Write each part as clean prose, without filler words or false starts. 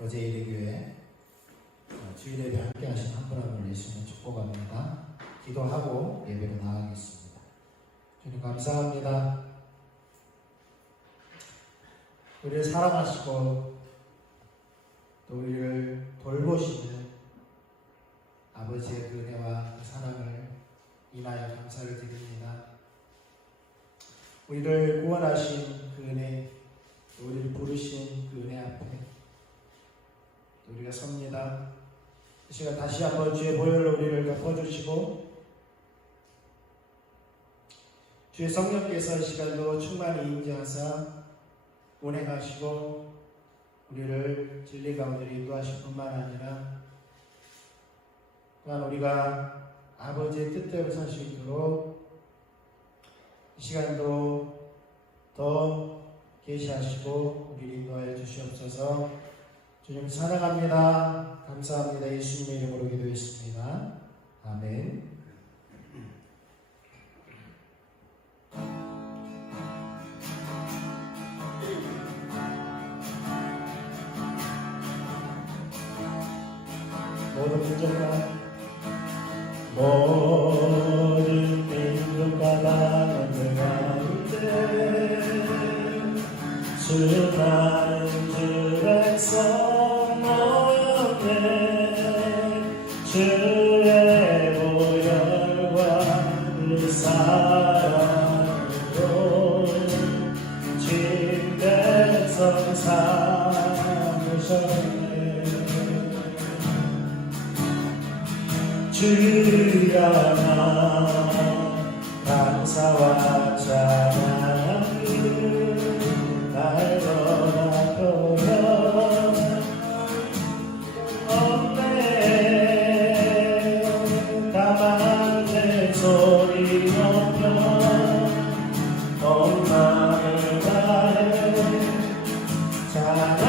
거제일의교회 주일 예배 함께 하신 한 분 한 분을 예수님을 축복합니다. 기도하고 예배로 나가겠습니다. 주님 감사합니다. 우리를 사랑하시고 또 우리를 돌보시는 아버지의 그 은혜와 그 사랑을 인하여 감사를 드립니다. 우리를 구원하신 그 은혜, 우리를 부르신 그 은혜 앞에 우리가 섭니다. 이 시간 다시 한번 주의 보혈로 우리를 덮어주시고 주의 성령께서 이 시간도 충만히 임재하사 운행하시고 우리를 진리 가운데 인도하실 뿐만 아니라 또한 우리가 아버지의 뜻대로 살 수 있도록 이 시간도 더 계시하시고 우리를 인도하여 주시옵소서. 주님 사랑합니다. 감사합니다. 예수님의 이름으로 기도했습니다. 아멘. 모든 민족과 나라들 가운데 수많은 주 백성 모였네. 주의 보혈과 그 사랑으로 진 백성 삼으셨네. 주여 나 감사와 찬양을 날마다 보여 없네. 다만 내 소리 높여 엄마를 다해 찬양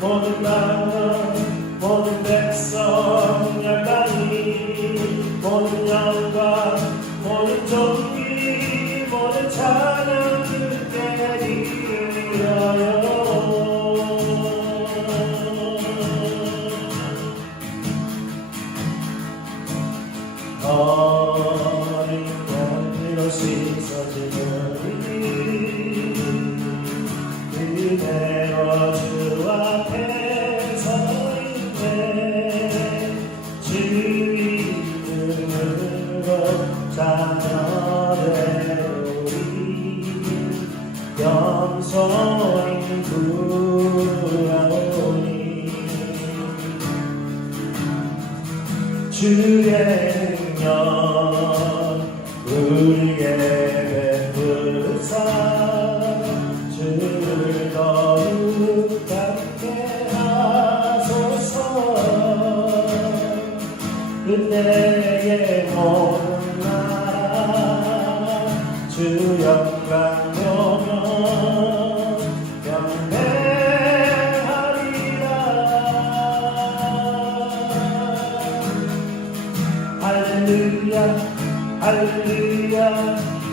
모든 나라 모든 백성 열방이 모든 영광 모든 존귀 모든 찬양 주께 드려요. 어린 별로 씻어지는 그대로 주 앞에 서있네. 주 이름으로 자녀되오리 영손이 구하오니 주의 능력 우리에게 베푸사 주를 더욱 갖게 하소서. 그때의 모든 나라 주 영광 보며 경배하리라. 할렐루야 할렐루야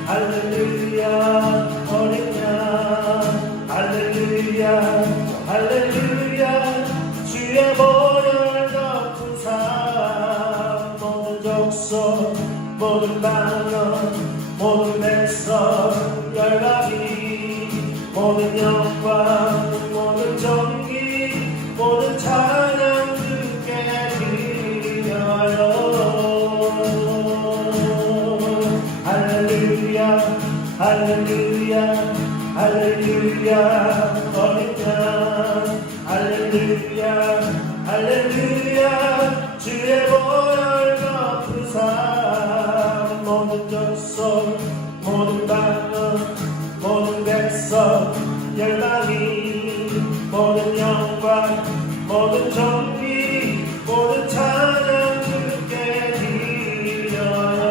할렐루야 어린 양 할렐루야 할렐루야 주의 보혈 덮으사 모든 족속 모든 방언 모든 백성 열방이 모든 영광 모든 존귀 모든 찬양 주께 드려요. 할렐루야 할렐루야 할렐루야 어린 양 할렐루야 할렐루야 주의 보혈 덮으사 모든 족속 모든 방언 모든 백성 열방이 모든 영광 모든 존귀 모든 찬양 주께 드려요.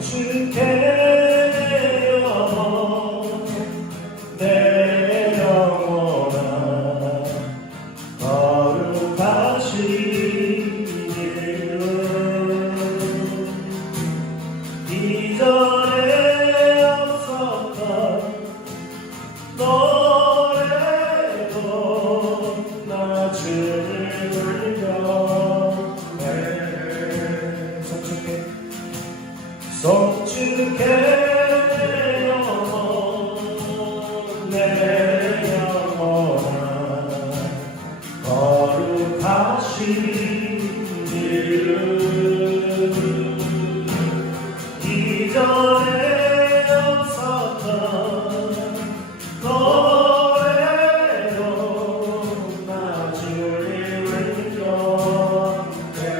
송축해요 내 영혼아 거룩하신 이름 이전에 없었던 노래도 나 주를 불러내 송축해요 내 영혼아 거룩하신 이름 이전에 없었던 노래로 나 주님을 경배해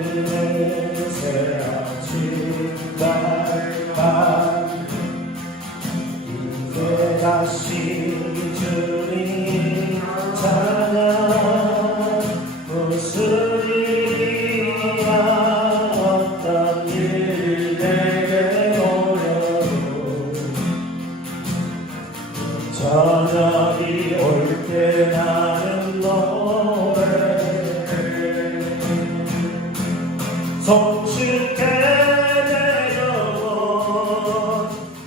해바들의 새아침 날밤 이제 다시 주님 찬양 무슨 일이야 어떤 일이 내게 오려도 저녁이 올 때 나는 노래 송축해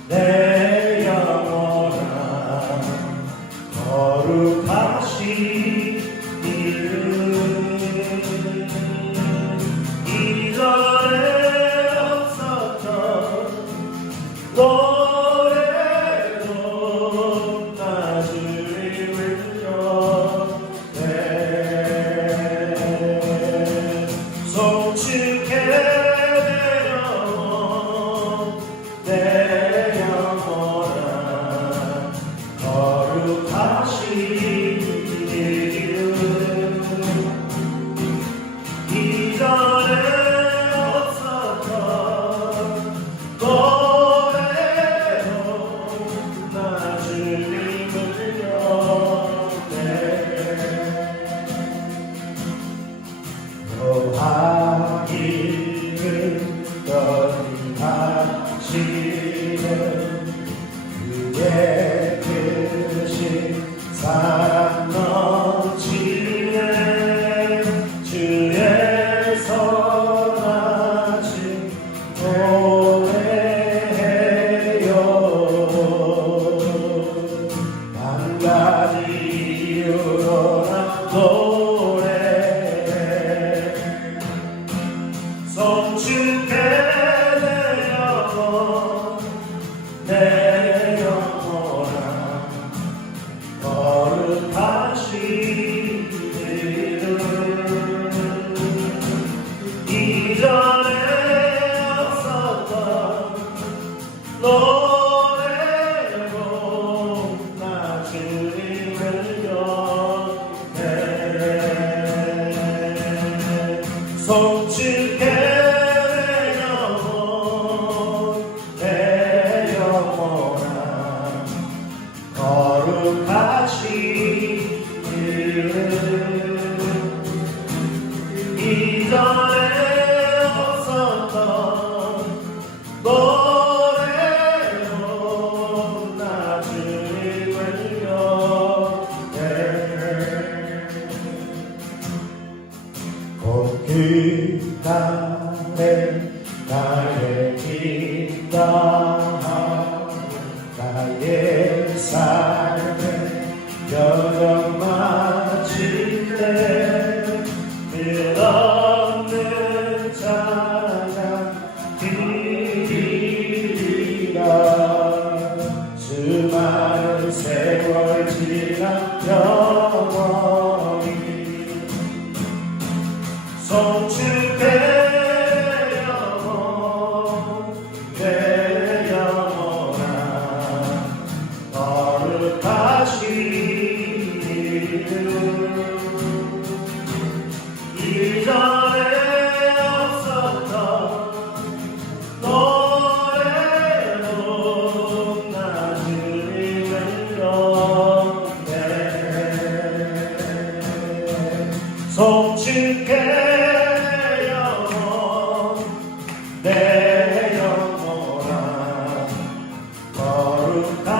내 영혼아 거룩하신 이름 이전에 없었던 노래로 나 주님을 경배해 송축해요 내 영혼아 거룩하신 이름 이전에 없었던 노래로 나 주님을 경배해 여호와이를 떠나시는 그의 뜻이 사랑 넘치네 주의 선하심 노래해요 한 가지 이유로 난 노래해 송축해요 내 영혼아 거룩하신 이름 이전에 없었던 노래로 나 주님을 경배해 송축해요 내 영혼아 거룩하신 이름 이전에 없었던 노래로 나 주님을 경배해 곧 그 땅에 나의 기도하고 나의 삶에 여정 마칠 때 끝없는 찬양 드리리라 수많은 세월 지난 영원히 송축해요 내 영혼아 거룩하신 이름 이전에 없었던 노래로 나 주님을 경배해 주께 영원 내 영혼아 거룩하시기를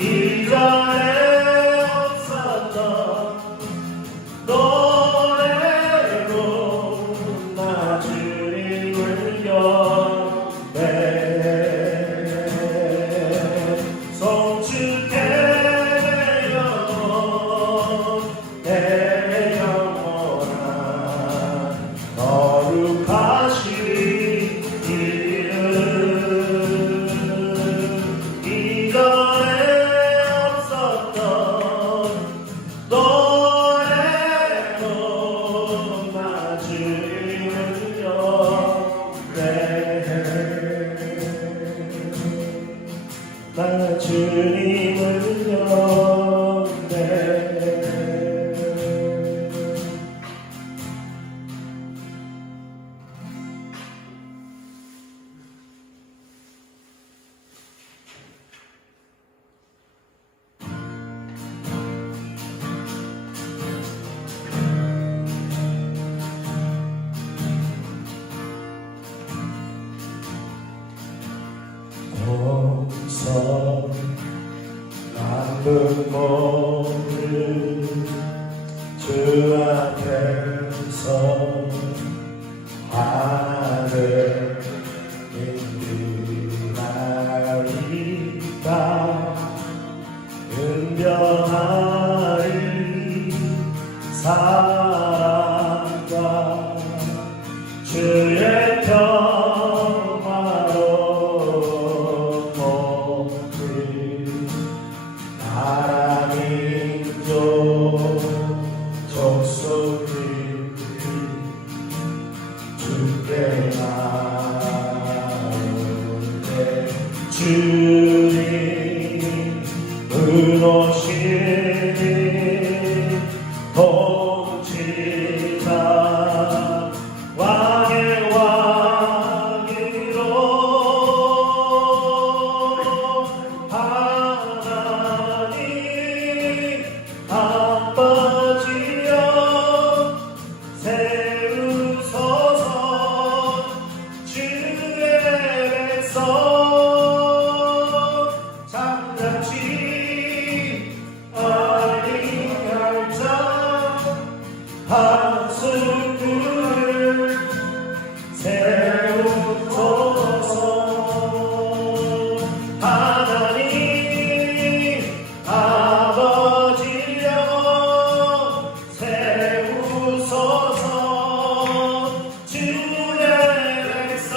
이전에 없었던 노래로 나 주님을 경배 송주께 영원 내 영혼아 거룩하시기를 이전에 없었던 노래로 나 주님을 경배해 나 주님을 경배해 동서 남북 모두 주 앞에서 하늘 인기나리까 은변하리 사랑과 주의 평화로 모든 나라 민족 족속들이 주께 나오네 주님은 오시니 통치자 왕의 왕이로 하나님 아버지여 세우소서 주의 백성 잠잠치 아니할 자 한숨을 세우소서 하나님 아버지여 세우소서 주의 백성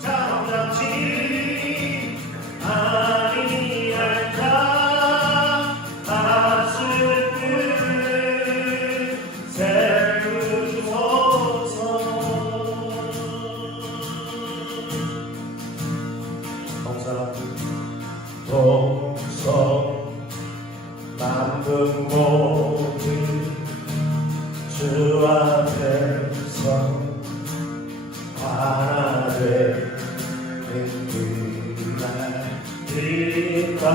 잠잠치 아니할 자 한숨을 세우소서 동서 남북 모두 주 앞에서 하나 되는 그날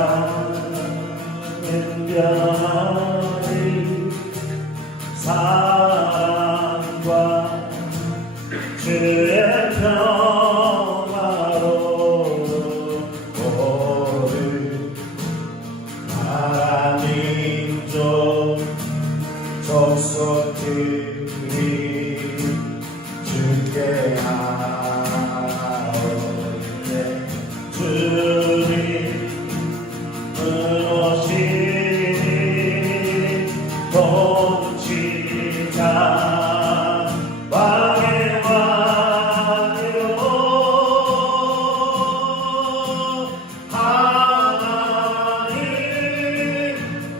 은변하리 사랑과 주의 평화로 모든 나라 민족 족속들이 주께 나오네 주님은 오시니 통치자 왕의 왕이로 하나님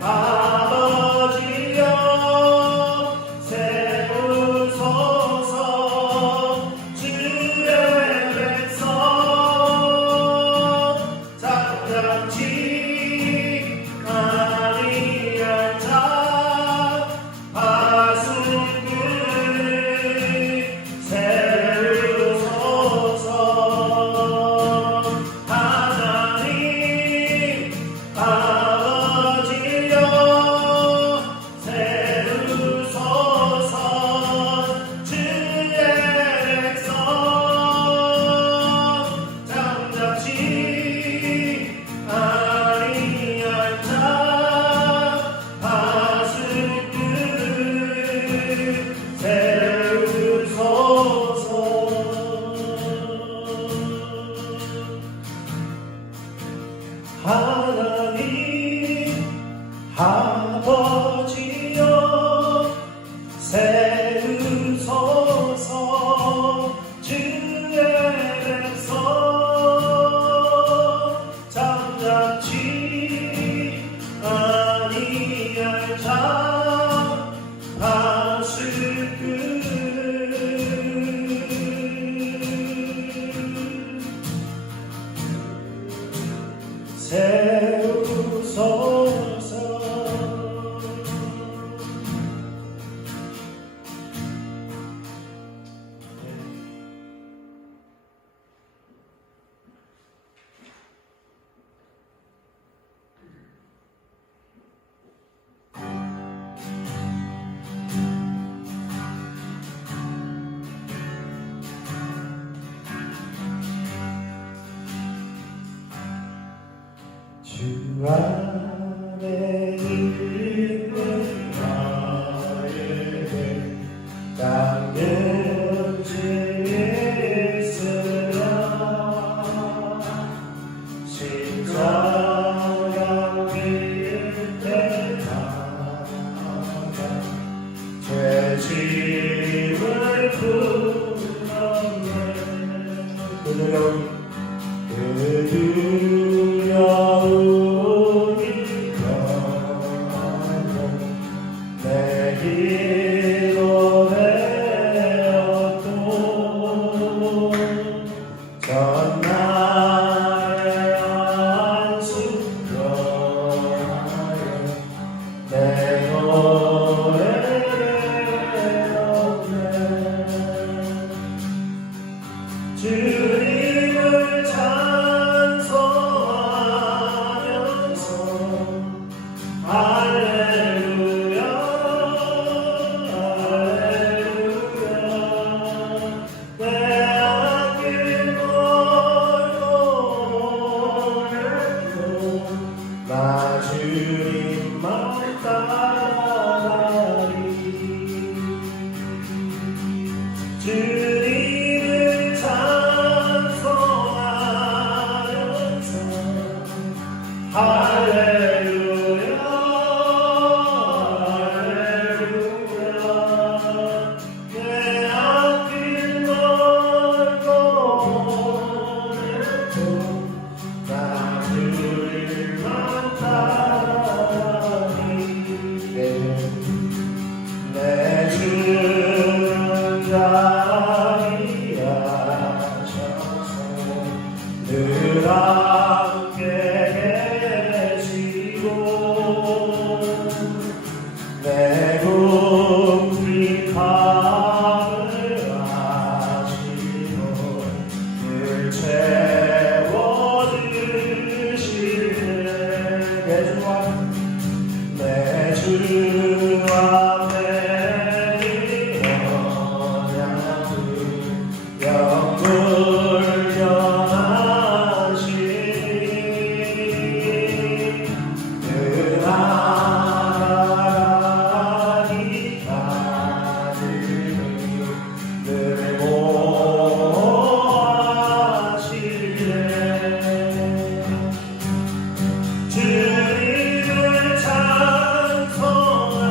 아버지여 세우소서 주의 백성 잠잠치 아버지여 세우소서 주의 백성 잠잠치 아니할 자 바스크를 세우소서 하나님 아버지여 세우소서 주의 백성 잠잠치 아니할 자 주 안에 있는 나에게 당연지 있으라 십자가 위에 나아가 죄짐을 풀었네 그 두려움이 가고 내 길로 되었고 전날의 안식하여 내 노래를 배웠네 주님을 찬송하면서 할렐루야 할렐루야 내 앞길 멀고 오늘도 나 주님만 따라가리 주님을 찬송하면서 할렐루야 할렐루야 내 앞길 멀고 오늘도 나 주님만 따라가리 내 주는 자리하셔서 늘 함께 계시고 내 굶긴 밤을 아시고 늘 채워주시네 내 주 앞에 일어나는 영불변하시니 그 나라가기까지 늘 모하시네 주님을 찬송하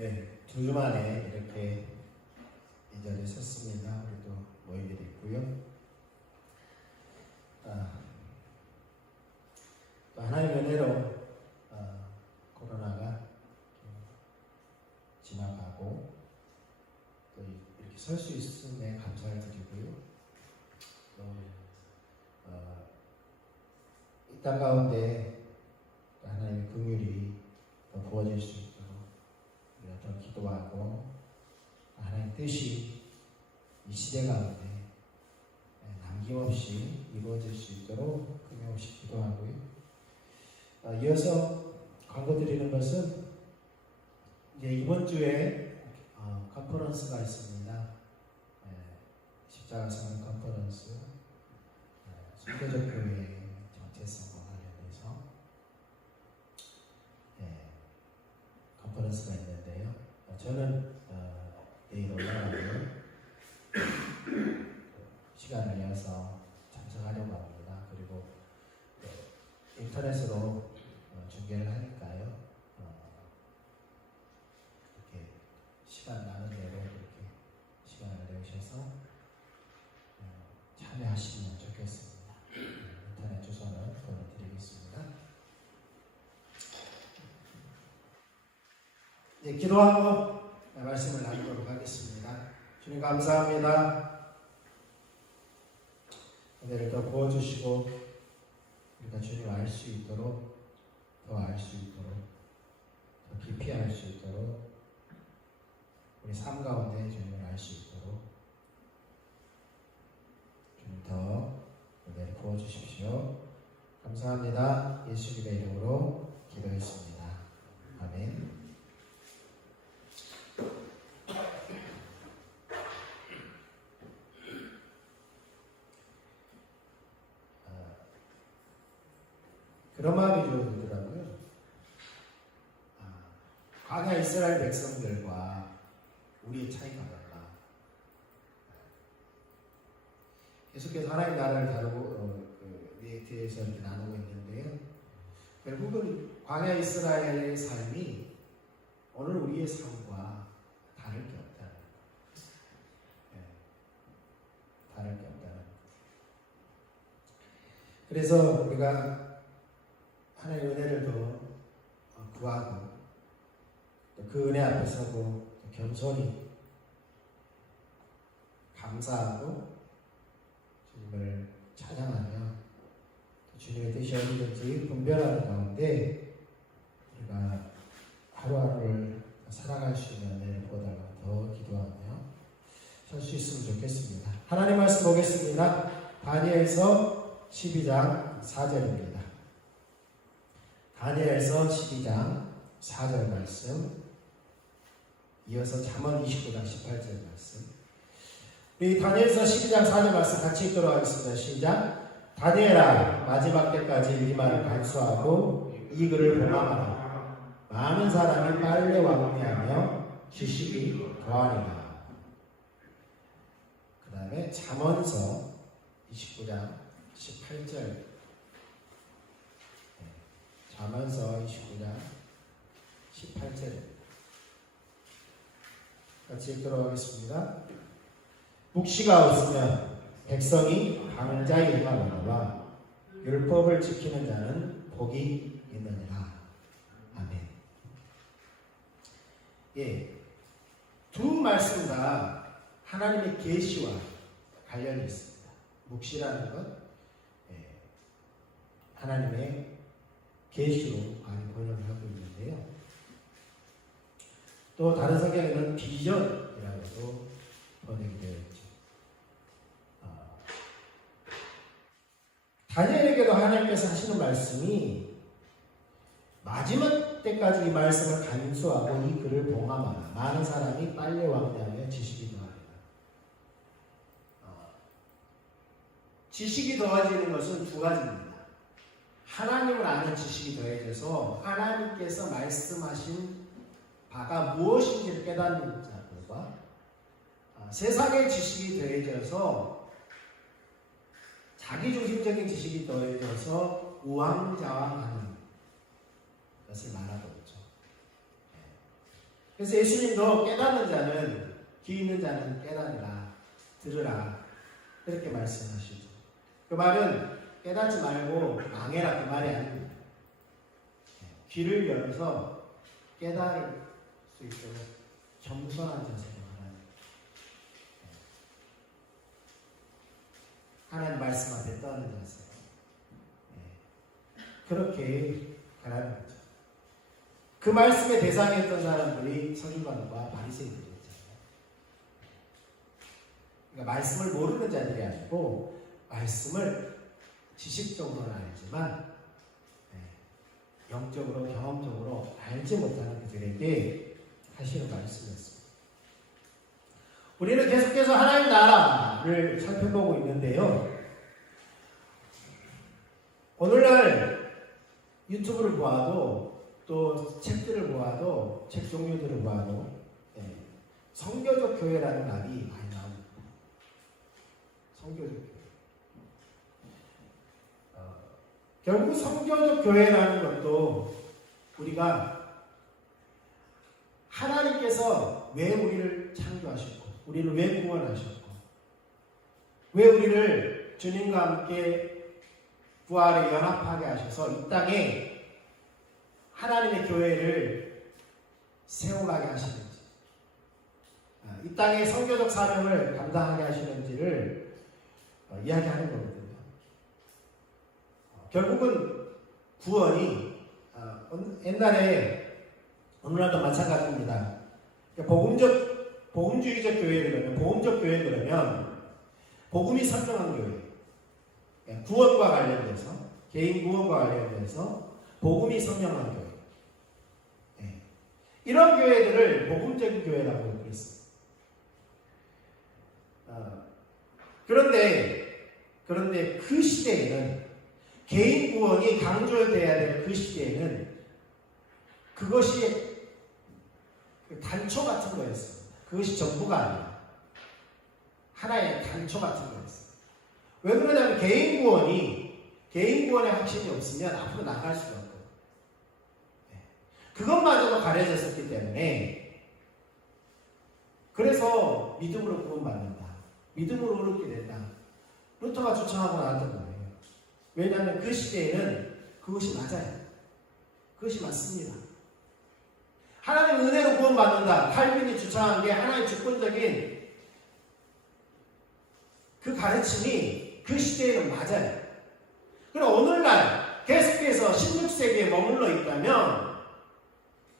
네, 2주 만에 이렇게 이 자리에 섰습니다. 우리도 모이게 됐고요. 또 하나님의 은혜로 코로나가 지나가고 또 이렇게 설 수 있음에 감사를 드리고요. 또 이 땅 가운데 하나님의 긍휼이 더 부어질 수 있도록 우리가 더 기도하고 하나님의 뜻이 이 시대 가운데 남김없이 이루어질 수 있도록 끊임없이 기도하고요. 이어서 광고 드리는 것은 이제 이번 주에 컨퍼런스가 있습니다. 십자가 성령 컨퍼런스, 순교적 교회의 정체성과 관련해서 컨퍼런스가 있는데요. 저는 내일 올라가고요. 시간을 내어서 참석하려고 합니다. 그리고 인터넷으로 중계를 하니까요. 이렇게 시간 나는 대로 그렇게 시간을 내주셔서 참여하시면 좋겠습니다. 인터넷 주소는 보내드리겠습니다. 네, 기도하고 말씀을 나누도록 하겠습니다. 주님 감사합니다. 은혜를 더 부어주시고 우리가 주님을 알 수 있도록 더 알 수 있도록 더 깊이 알 수 있도록 우리 삶 가운데 주님을 알 수 있도록 주님 더 은혜를 부어주십시오. 감사합니다. 예수님의 이름으로 기도했습니다. 아멘. 그런 마음이 들더라고요. 광야 이스라엘 백성들과 우리의 차이가 뭘까? 계속해서 하나님 나라를 다루고 뒤에서 이렇게 나누고 있는데요. 결국은 광야 이스라엘의 삶이 오늘 우리의 삶과 다를 게 없다는 거예요. 다를 게 없다는 거예요. 그래서 우리가 하나님의 은혜를 더 구하고 또 그 은혜 앞에 서고 겸손히 감사하고 주님을 찬양하며 주님의 뜻이 어디든지 분별하는 가운데 우리가 하루하루를 살아갈 수 있는 은혜를 보다가 더 기도하며 살 수 있으면 좋겠습니다. 하나님 말씀 보겠습니다. 다니엘서 12장 4절입니다. 다니엘서 12장 4절 말씀, 이어서 잠언 29장 18절 말씀. 우리 다니엘서 12장 4절 말씀 같이 읽도록 하겠습니다. 시작. 다니엘아, 마지막 때까지 이 말을 간수하고 이 글을 봉함하라. 많은 사람이 빨래 왕래하며 지식이 더하리라. 그 다음에 잠언서 29장 18절. 잠언서 29장 18절 같이 읽도록 하겠습니다. 묵시가 없으면 백성이 방자에 임하거니와 율법을 지키는 자는 복이 있느니라. 아멘. 두 말씀 다 하나님의 계시와 관련이 있습니다. 묵시라는 것, 하나님의 계시로 많이 번역을 하고 있는데요. 또 다른 성경에는 비전이라고도 번역이 되어 있죠. 다니엘에게도 하나님께서 하시는 말씀이 마지막 때까지 이 말씀을 간수하고 이 글을 봉함하라. 많은 사람이 빨래 왕래하며 지식이 더하리라. 지식이 더해지는 것은 두 가지입니다. 하나님을 아는 지식이 더해져서 하나님께서 말씀하신 바가 무엇인지를 깨닫는 자들과 세상의 지식이 더해져서 자기중심적인 지식이 더해져서 우왕좌왕하는 것을 말하고 있죠. 그래서 예수님도 깨닫는 자는, 귀 있는 자는 깨달으라, 들으라, 이렇게 말씀하시죠. 그 말은 깨닫지 말고 망해라, 그 말이 아닙니다. 귀를 열어서 깨달을 수 있도록 겸손한 자세로 하나님 말씀 앞에 떠는 자세. 그렇게 가라는 거죠. 그 말씀의 대상이었던 사람들이 서기관과 바리새인들이었잖아요. 그러니까 말씀을 모르는 자들이 아니고 말씀을 지식적으로는 알지만 영적으로 경험적으로 알지 못하는 그들에게 하시는 말씀이었습니다. 우리는 계속해서 하나님 나라를 살펴보고 있는데요. 오늘날 유튜브를 보아도 또 책들을 보아도 책 종류들을 보아도 성교적 교회라는 말이 많이 나옵니다. 성교적 교회. 결국 성교적 교회라는 것도 우리가 하나님께서 왜 우리를 창조하셨고 우리를 왜 구원하셨고 왜 우리를 주님과 함께 부활에 연합하게 하셔서 이 땅에 하나님의 교회를 세워가게 하시는지 이 땅에 선교적 사명을 감당하게 하시는지를 이야기하는 거거든요. 결국은 구원이 옛날에 오늘날도 마찬가지입니다. 복음주의적 교회 그러면 복음적 교회 그러면 복음이 설정한 교회, 구원과 관련돼서 개인 구원과 관련돼서 복음이 설명한 교회, 이런 교회들을 복음적인 교회라고 그랬습니다. 그런데 그 시대에는 개인 구원이 강조돼야 될 그 시대에는 그것이 단초 같은 거였어요. 그것이 전부가 아니라 하나의 단초 같은 거였어요. 왜 그러냐면 개인 구원의 확신이 없으면 앞으로 나갈 수가 없거든요. 그것마저도 가려졌었기 때문에 그래서 믿음으로 구원받는다. 믿음으로 얻게 된다. 루터가 주창하고 나왔던 거예요. 왜냐하면 그 시대에는 그것이 맞아요. 그것이 맞습니다. 하나님 은혜로 구원받는다. 칼빈이 주창한 게 하나의 주권적인 그 가르침이 그 시대에는 맞아요. 그럼 오늘날 계속해서 16세기에 머물러 있다면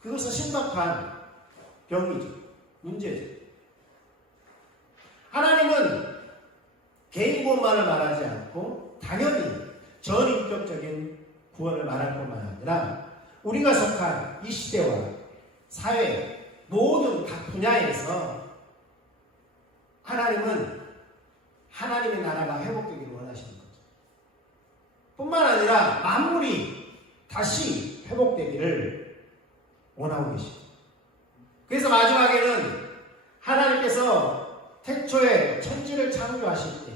그것은 심각한 병이죠. 문제죠. 하나님은 개인 구원만을 말하지 않고 당연히 전인격적인 구원을 말할 뿐만 아니라 우리가 속한 이 시대와 사회 모든 각 분야에서 하나님은 하나님의 나라가 회복되기를 원하시는 거죠. 뿐만 아니라 만물이 다시 회복되기를 원하고 계십니다. 그래서 마지막에는 하나님께서 태초에 천지를 창조하실 때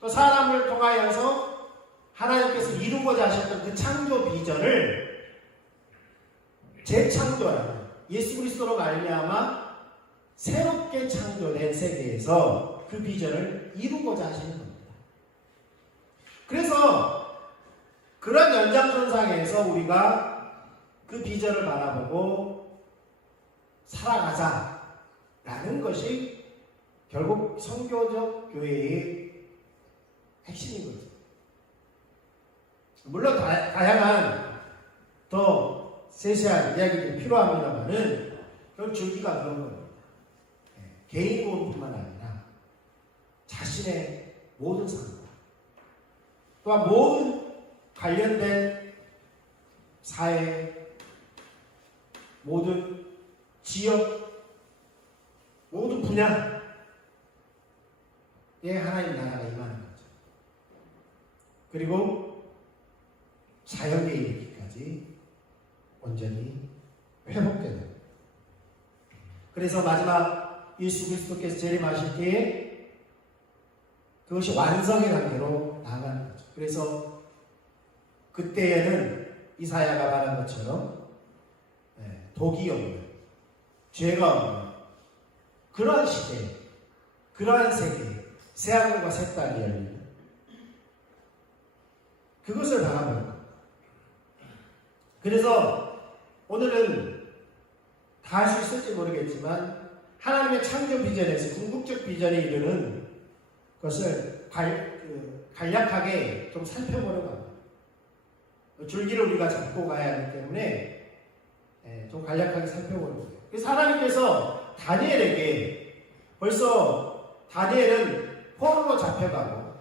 또 사람을 통하여서 하나님께서 이루고자 하셨던 그 창조 비전을 재창조하는 예수 그리스도로 말미암아 새롭게 창조된 세계에서 그 비전을 이루고자 하시는 겁니다. 그래서 그런 연장선상에서 우리가 그 비전을 바라보고 살아가자라는 것이 결국 선교적 교회의 핵심인 거죠. 물론 다양한 더 세세한 이야기들이 필요합니다만은 그런 줄기가 그런 겁니다. 개인 구원뿐만 아니라 자신의 모든 삶과 또한 모든 관련된 사회, 모든 지역, 모든 분야에 하나님 나라가 임하는 거죠. 그리고 자연에 이르기까지 온전히 회복되는. 그래서 마지막 예수 그리스도께서 재림하실 때에 그것이 완성의 단계로 나아가는 거죠. 그래서 그때에는 이사야가 말한 것처럼 독이 없는 죄가 없는 그러한 시대, 그러한 세계, 새하늘과 새 땅이 열리는 그것을 바라보는 겁니다. 그래서 오늘은 다 할 수 있을지 모르겠지만 하나님의 창조 비전에서 궁극적 비전에 이르는 것을 간략하게 좀 살펴보는 겁니다. 줄기를 우리가 잡고 가야 하기 때문에 좀 간략하게 살펴보는 거예요. 그래서 하나님께서 다니엘에게 벌써 다니엘은 포로로 잡혀가고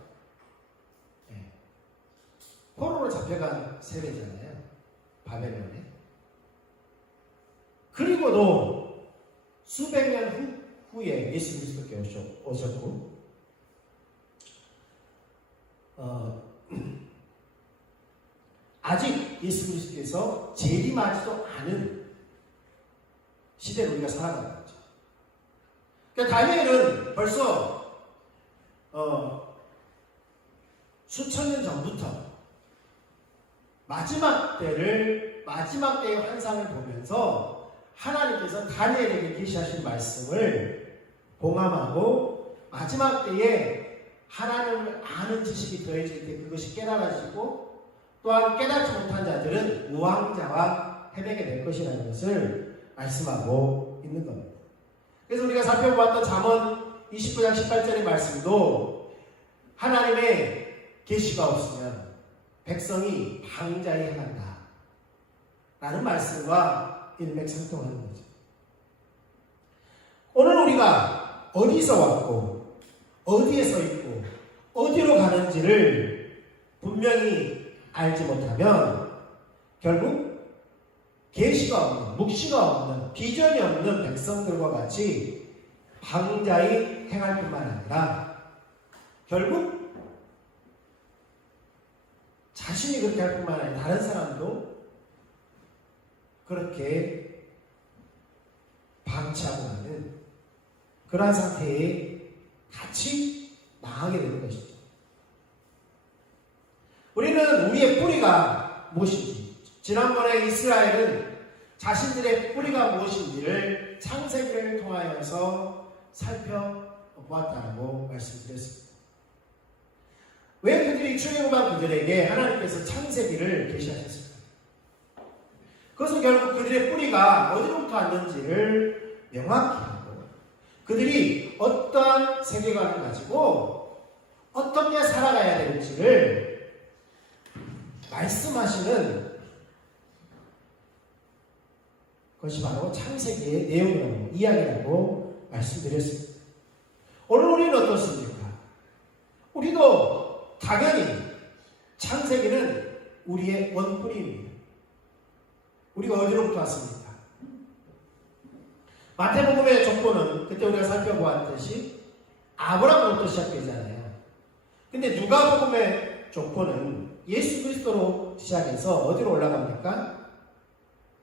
포로로 잡혀간 세대잖아요. 바벨론에. 그리고도 수백 년 후에 예수 그리스도께 오셨고 아직 예수 그리스도께서 재림하지도 않은 시대를 우리가 살아가는 거죠. 그러니까 다니엘은 벌써 수천 년 전부터 마지막 때의 환상을 보면서 하나님께서 다니엘에게 계시하신 말씀을 봉함하고 마지막 때에 하나님을 아는 지식이 더해질 때 그것이 깨달아지고 또한 깨닫지 못한 자들은 우왕좌왕 헤매게 될 것이라는 것을 말씀하고 있는 겁니다. 그래서 우리가 살펴보았던 잠언 29장 18절의 말씀도 하나님의 계시가 없으면 백성이 방자히 행한다 라는 말씀과 일맥상통하는 거죠. 오늘 우리가 어디서 왔고 어디에 서 있고 어디로 가는지를 분명히 알지 못하면 결국 계시가 없는, 묵시가 없는, 비전이 없는 백성들과 같이 방자히 행할 뿐만 아니라 결국 자신이 그렇게 할 뿐만 아니라 다른 사람도 그렇게 방치하고 가는 그러한 상태에 같이 나가게 되는 것이죠. 우리는 우리의 뿌리가 무엇인지, 지난번에 이스라엘은 자신들의 뿌리가 무엇인지를 창세기를 통하여서 살펴보았다고 말씀드렸습니다. 왜 그들이 출애굽한 그들에게 하나님께서 창세기를 계시하셨습니까? 그것은 결국 그들의 뿌리가 어디로부터 왔는지를 명확히 하고 그들이 어떠한 세계관을 가지고 어떻게 살아가야 될지를 말씀하시는 것이 바로 창세기의 내용이라고 이야기라고 말씀드렸습니다. 오늘 우리는 어떻습니까? 우리도 당연히 창세기는 우리의 원뿌리입니다. 우리가 어디로부터 왔습니까? 마태복음의 족보는 그때 우리가 살펴보았듯이 아브라함으로부터 시작되잖아요. 근데 누가복음의 족보는 예수 그리스도로 시작해서 어디로 올라갑니까?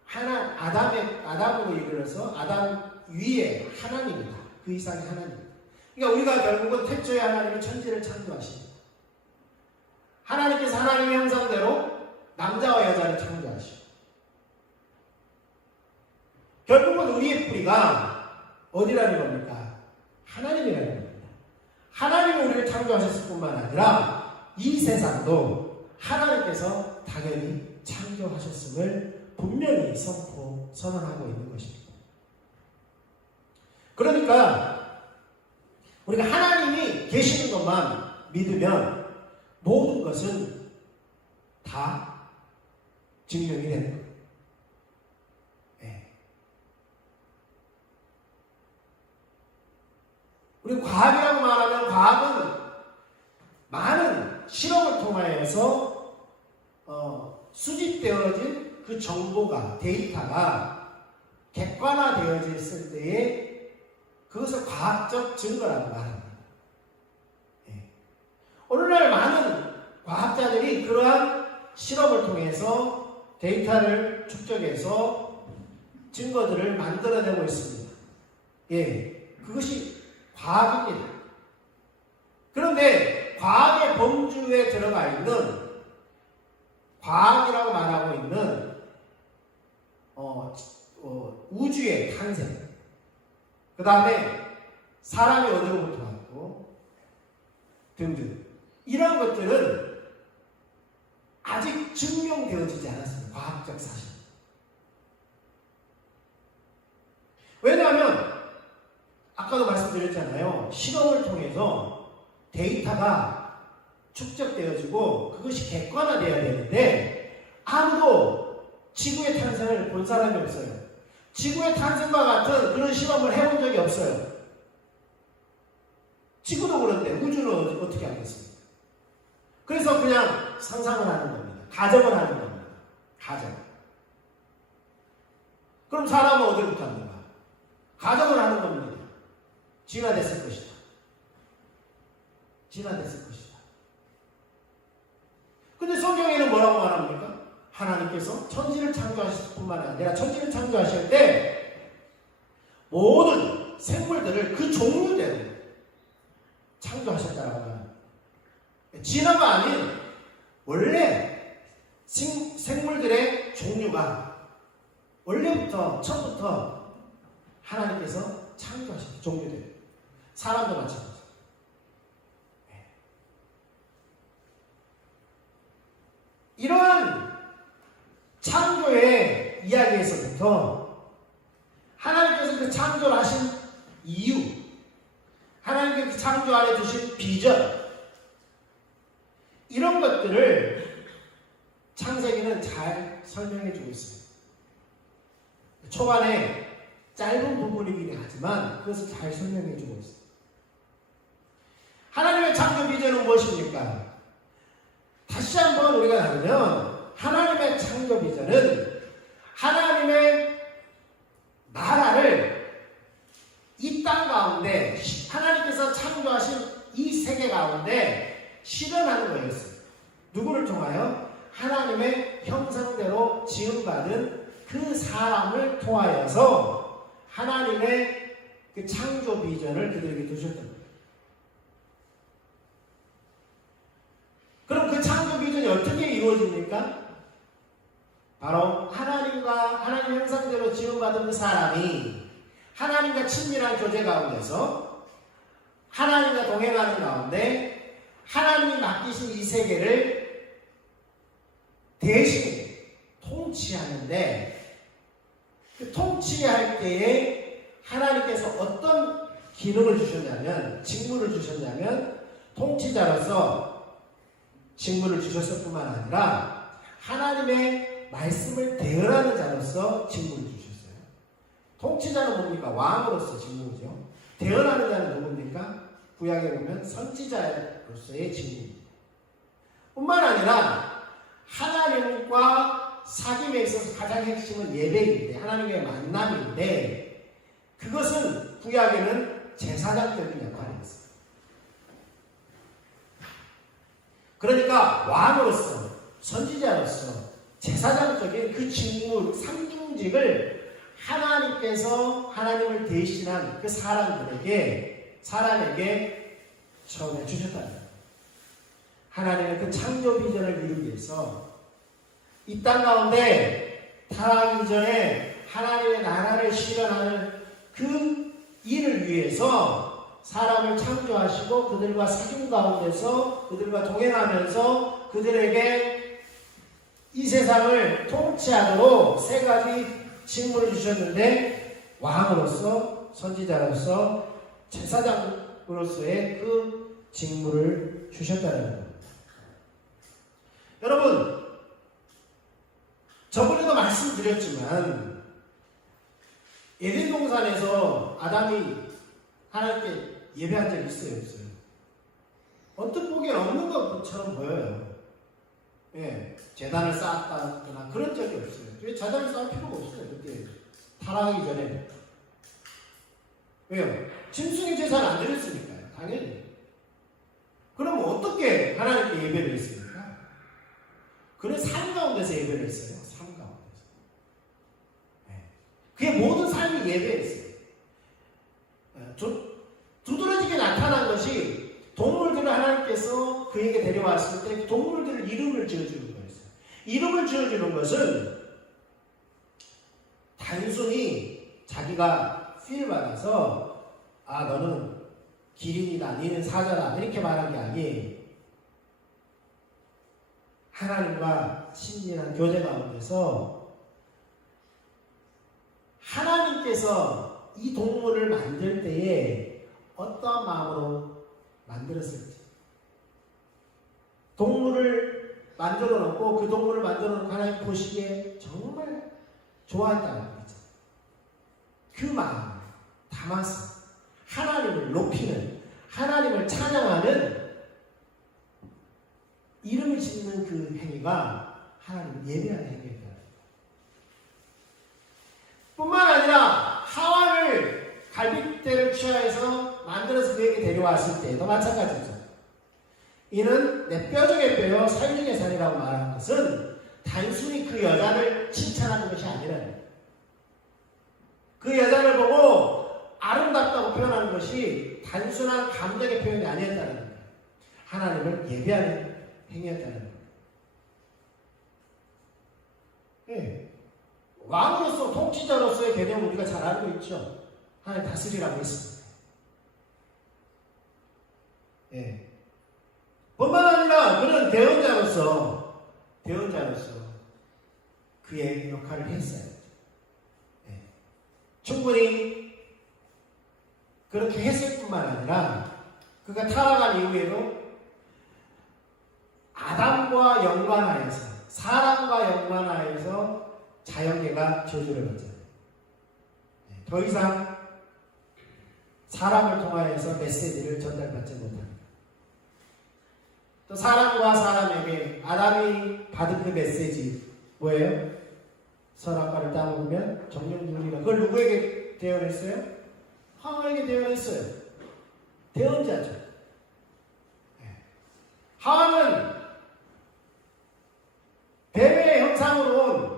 아담으로 이르러서 아담 위에 하나님이다. 그 이상의 하나님. 그러니까 우리가 결국은 태초에 하나님이 천지를 창조하십니다. 하나님께서 하나님의 형상대로 남자와 여자를 창조하시고 결국은 우리의 뿌리가 어디라는 겁니까? 하나님이라는 겁니다. 하나님이 우리를 창조하셨을 뿐만 아니라 이 세상도 하나님께서 당연히 창조하셨음을 분명히 선언하고 있는 것입니다. 그러니까 우리가 하나님이 계시는 것만 믿으면 모든 것은 다 증명이 되는 거예요. 우리 과학이라고 말하면 과학은 많은 실험을 통하여서 수집되어진 그 정보가, 데이터가 객관화되어졌을 때에 그것을 과학적 증거라고 말합니다. 오늘날 많은 과학자들이 그러한 실험을 통해서 데이터를 축적해서 증거들을 만들어내고 있습니다. 그것이 과학입니다. 그런데 과학의 범주에 들어가 있는 과학이라고 말하고 있는 우주의 탄생, 그 다음에 사람이 어디로부터 왔고 등등 이런 것들은 아직 증명되어지지 않았습니다. 과학적 사실. 왜냐하면 아까도 말씀드렸잖아요. 실험을 통해서 데이터가 축적되어지고 그것이 객관화되어야 되는데 아무도 지구의 탄생을 본 사람이 없어요. 지구의 탄생과 같은 그런 실험을 해본 적이 없어요. 지구도 그런데 우주는 어떻게 하겠습니까? 그래서 그냥 상상을 하는 겁니다. 가정을 하는 겁니다. 가정. 그럼 사람은 어디로부터 합니까? 가정을 하는 겁니다. 진화됐을 것이다. 진화됐을 것이다. 근데 성경에는 뭐라고 말합니까? 하나님께서 천지를 창조하실 뿐만 아니라 천지를 창조하실 때 모든 생물들을 그 종류대로 창조하셨다라고 합니다. 진화가 아닌 원래 생물들의 종류가 원래부터 처음부터 하나님께서 창조하신 종류대로 사람도 마찬가지입니다. 이러한 창조의 이야기에서부터 하나님께서 그 창조를 하신 이유, 하나님께서 그 창조 안에 두신 비전, 이런 것들을 창세기는 잘 설명해 주고 있습니다. 초반에 짧은 부분이긴 하지만 그것을 잘 설명해 주고 있습니다. 하나님의 창조 비전은 무엇입니까? 다시 한번 우리가 나누면 하나님의 창조 비전은 하나님의 나라를 이 땅 가운데 하나님께서 창조하신 이 세계 가운데 실현하는 거였어요. 누구를 통하여? 하나님의 형상대로 지음받은 그 사람을 통하여서 하나님의 그 창조 비전을 그들에게 두셨던 거예요. 그럼 그 창조 비전이 어떻게 이루어집니까? 바로 하나님과 하나님 형상대로 지음받은 그 사람이 하나님과 친밀한 교제 가운데서 하나님과 동행하는 가운데 하나님이 맡기신 이 세계를 대신 통치하는데 그 통치할 때에 하나님께서 어떤 기능을 주셨냐면 직무를 주셨냐면 통치자로서 직무를 주셨을 뿐만 아니라 하나님의 말씀을 대언하는 자로서 직무를 주셨어요. 통치자는 뭡니까? 왕으로서 직무죠. 대언하는 자는 누굽니까? 구약에 보면 선지자로서의 직무입니다. 뿐만 아니라 하나님과 사귐에 있어서 가장 핵심은 예배인데 하나님의 만남인데 그것은 구약에는 제사장적인 역할이 있어요. 그러니까 왕으로서 선지자로서 제사장적인 그 직무 상중직을 하나님께서 하나님을 대신한 그 사람에게 처음에 주셨다는 거예요. 하나님의 그 창조 비전을 이루기 위해서 이 땅 가운데 타락하기 전에 하나님의 나라를 실현하는 그 일을 위해서 사람을 창조하시고 그들과 사귐 가운데서 그들과 동행하면서 그들에게 이 세상을 통치하도록 세 가지 직무를 주셨는데 왕으로서 선지자로서 제사장으로서의 그 직무를 주셨다는 겁니다. 여러분 저번에도 말씀드렸지만 에덴 동산에서 아담이 하나님께 예배한 적이 있어요, 없어요? 언뜻 보기엔 없는 것처럼 보여요. 예, 제단을 쌓았다거나 그런 적이 없어요. 왜 제단을 쌓을 필요가 없어요, 그때 타락하기 전에. 왜요? 짐승의 제사를 안 드렸으니까요, 당연히. 그럼 어떻게 하나님께 예배를 했습니까? 그는 삶 가운데서 예배를 했어요. 삶 가운데서. 네. 그의 모든 삶이 예배였어요. 두드러지게 나타난 것이 동물들을 하나님께서 그에게 데려왔을 때 동물들을 이름을 지어주는 거였어요. 이름을 지어주는 것은 단순히 자기가 피를 받아서 너는 기린이다, 너는 사자다 이렇게 말한 게 아니에요. 하나님과 친밀한 교제 가운데서 하나님께서 이 동물을 만들 때에 어떠한 마음으로 만들었을지, 동물을 만들어 놓고 그 동물을 만들어 놓고 하나님 보시기에 정말 좋아했다는 거죠. 그 마음을 담아서 하나님을 높이는, 하나님을 찬양하는, 이름을 짓는 그 행위가 하나님을 예배하는 행위입니다. 뿐만 아니라 하와를 갈빗대를 취하여서 만들어서 그에게 데려왔을 때도 마찬가지죠. 이는 내 뼈 중에 뼈요 살 중에 살이라고 말하는 것은 단순히 그 여자를 칭찬하는 것이 아니라 그 여자를 보고 아름답다고 표현하는 것이 단순한 감정의 표현이 아니었다는 거예요. 하나님을 예배하는 행위였다는 거예요. 네. 왕으로서, 통치자로서의 개념을 우리가 잘 알고 있죠. 하나님 다스리라고 했습니다. 네. 뿐만 아니라 그는 대언자로서 그의 역할을 했어요. 네. 충분히 그렇게 했을 뿐만 아니라 그가 타락한 이후에도 아담과 연관하여서, 사람과 연관하여서 자연계가 저주를 받잖아요. 네. 더 이상 사람을 통하여서 메시지를 전달받지 못합니다. 또 사람과 사람에게 아담이 받은 그 메시지 뭐예요? 선악과를 따먹으면 정령주리라. 그걸 누구에게 대언했어요? 하와에게 대언했어요. 대언자죠. 네. 하와는 뱀의 형상으로 온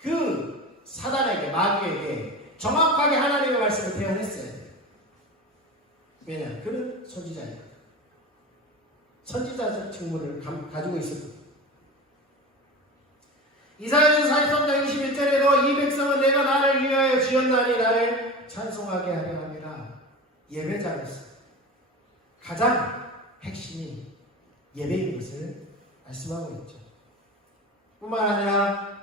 그 사단에게, 마귀에게 정확하게 하나님의 말씀을 대언했어요. 왜냐? 그는 선지자니까. 선지자적 직무를 가지고 있습니다. 이사야서 43장 21절에도 이 백성은 내가 나를 위하여 지었나니 나를 찬송하게 하려 함이라. 예배자로서 가장 핵심이 예배인 것을 말씀하고 있죠. 뿐만 아니라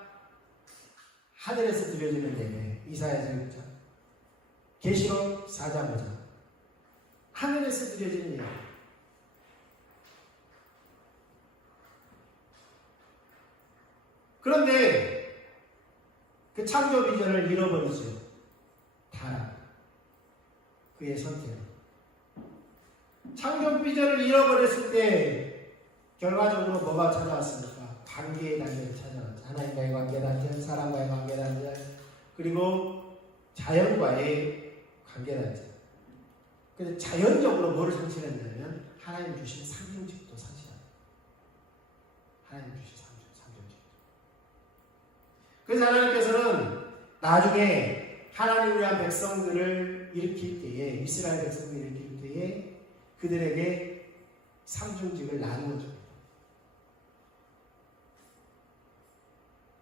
하늘에서 드려지는 예배, 이사야서 6장, 계시록 4장 5장, 하늘에서 드려지는 예배. 그런데 그 창조 비전을 잃어버리죠. 타락. 그의 선택. 창조 비전을 잃어버렸을 때 결과적으로 뭐가 찾아왔습니까? 관계의 단절이 찾아왔죠. 하나님과의 관계 단절, 사람과의 관계 단절, 그리고 자연과의 관계 단절. 그래서 자연적으로 뭐를 상실했냐면 하나님 주신 상징직도 상실합니다. 하나님 주신 상징직. 그래서 하나님께서는 나중에 하나님을 위한 백성들을 일으킬 때에, 이스라엘 백성들을 일으킬 때에 그들에게 상징직을 나누어 줍니다.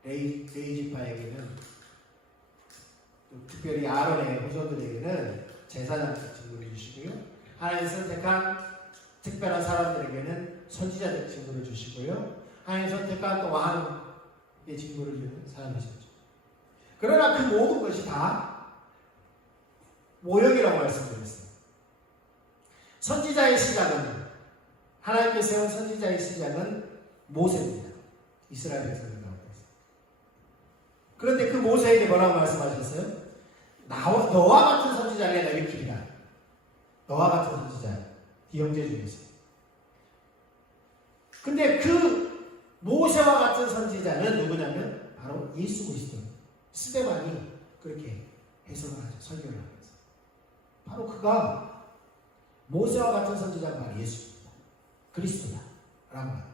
레이지파에게는, 특별히 아론의 후손들에게는 제사장적 직분을 주시고요. 하나님 선택한 특별한 사람들에게는 선지자적 직분을 주시고요. 하나님 선택한 또 왕의 직분을 주는 사람이셨죠. 그러나 그 모든 것이 다 모형이라고 말씀드렸어요. 선지자의 시작은, 하나님께 세운 선지자의 시작은 모세입니다. 이스라엘 백성들 가운데서. 그런데 그 모세에게 뭐라고 말씀하셨어요? 너와 같은 선지자를 내가 일으키리라. 너와 같은 선지자, 이 형제 중에서. 근데 그 모세와 같은 선지자는 누구냐면 바로 예수 그리스도. 스데반이 그렇게 해석을 하죠. 설교를 하면서. 바로 그가 모세와 같은 선지자가 바로 예수입니다. 그리스도다. 라고 합니다.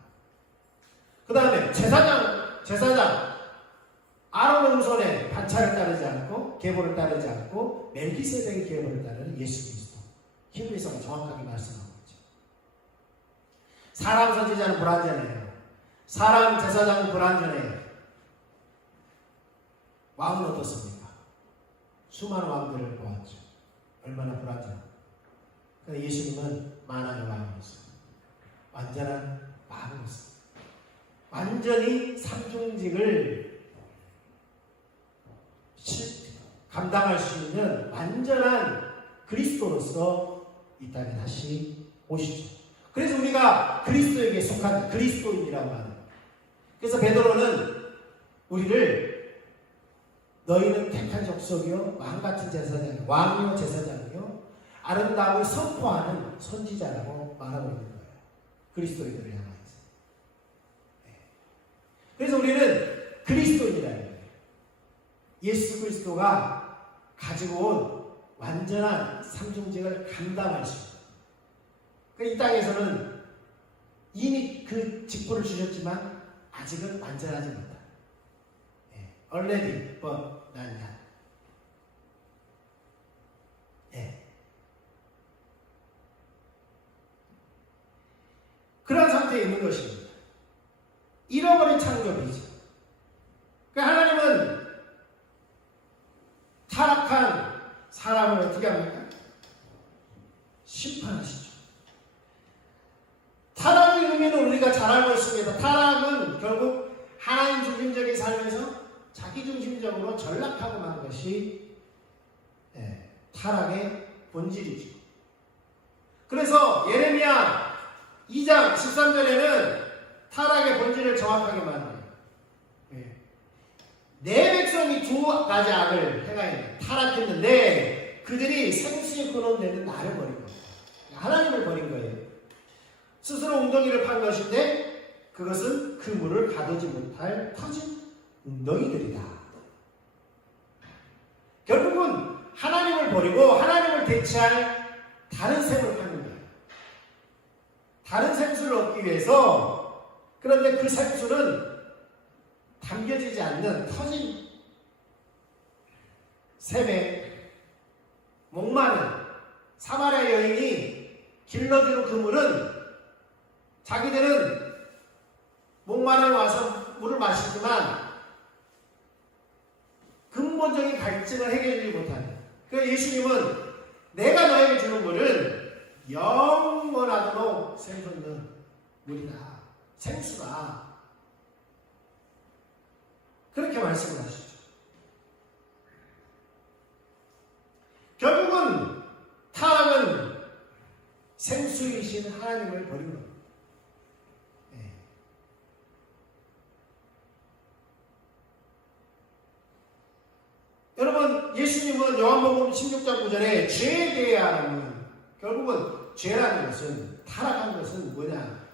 그 다음에 제사장 아론의 후손의 반차를 따르지 않고, 계보를 따르지 않고, 멜기세덱의 계보를 따르는 예수 그리스도. 히브리서가 정확하게 말씀하고 있죠. 사람 선지자는 불완전해요. 사람 제사장은 불완전해요. 왕은 어떻습니까? 수많은 왕들을 보았죠. 얼마나 불안정. 그런데 예수님은 만왕의 왕이었어요. 완전한 왕이었어요. 완전히 삼중직을 감당할 수 있는 완전한 그리스도로서 이 땅에 다시 오시죠. 그래서 우리가 그리스도에게 속한 그리스도인이라고 하는. 그래서 베드로는 우리를 너희는 택한 족속이요 왕같은 제사장이요 왕이요 제사장이요 아름다움을 선포하는 선지자라고 말하고 있는 거예요. 그리스도인들을 향해서. 그래서 우리는 그리스도인이라는 거예요. 예수 그리스도가 가지고 온 완전한 삼중직을 감당할 수 있어요. 이 땅에서는 이미 그 직분을 주셨지만 아직은 완전하지 못합니다. Already, but not yet. 그런 상태에 있는 것입니다. 잃어버린 창조이죠. 그러니까 하나님은 타락한 사람을 어떻게 합니까? 심판하시죠. 타락의 의미는 우리가 잘 알고 있습니다. 타락은 결국 하나님 중심적인 삶에서 자기중심적으로 전락하고 만 것이 타락의 본질이죠. 그래서 예레미야 2장 13절에는 타락의 본질을 정확하게 말해요. 내 백성이 두 가지 악을 행하였다. 타락했는데 그들이 생수의 근원 되는 나를 버린 거예요. 하나님을 버린 거예요. 스스로 웅덩이를 판 것인데 그것은 그 물을 가두지 못할 터진 웅덩이들이다. 결국은 하나님을 버리고 하나님을 대체할 다른 샘을 파는 거예요. 다른 생수를 얻기 위해서. 그런데 그 생수는 담겨지지 않는 터진 샘에 목마른 사마리아 여인이 길러주는 그 물은 자기들은 목마른 와서 물을 마시지만 근본적인 갈증을 해결하지 못하는. 그래서 예수님은 내가 너에게 주는 물은 영원하도록 샘솟는 물이다. 생수다. 그렇게 말씀을 하시죠. 결국은 타락은 생수이신 하나님을 버린 겁니다. 여러분, 예수님은 요한복음 16장 9절에 죄에 대해 하는, 결국은 죄라는 것은, 타락한 것은 뭐냐?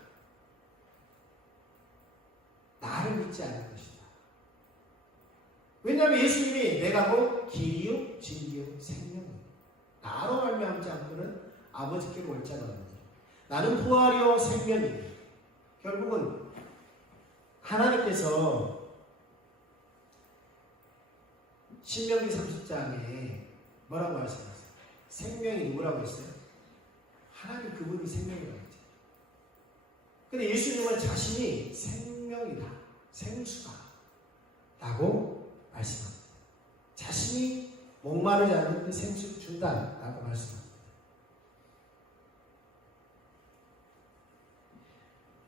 나를 믿지 않는 것이다. 왜냐하면 예수님이 내가 곧 길이요 진리요 생명이요 나로 말미암지 않고는 아버지께로 올 자가 없느니라. 나는 부활이요 생명이요. 결국은 하나님께서 신명기 30장에 뭐라고 말씀하세요? 생명이 누구라고 했어요? 하나님 그분이 생명이라고 했죠. 근데 예수님은 자신이 생명이다, 생수다 라고 말씀합니다. 자신이 목마르지 않는 그 생수를 준다라고 말씀합니다.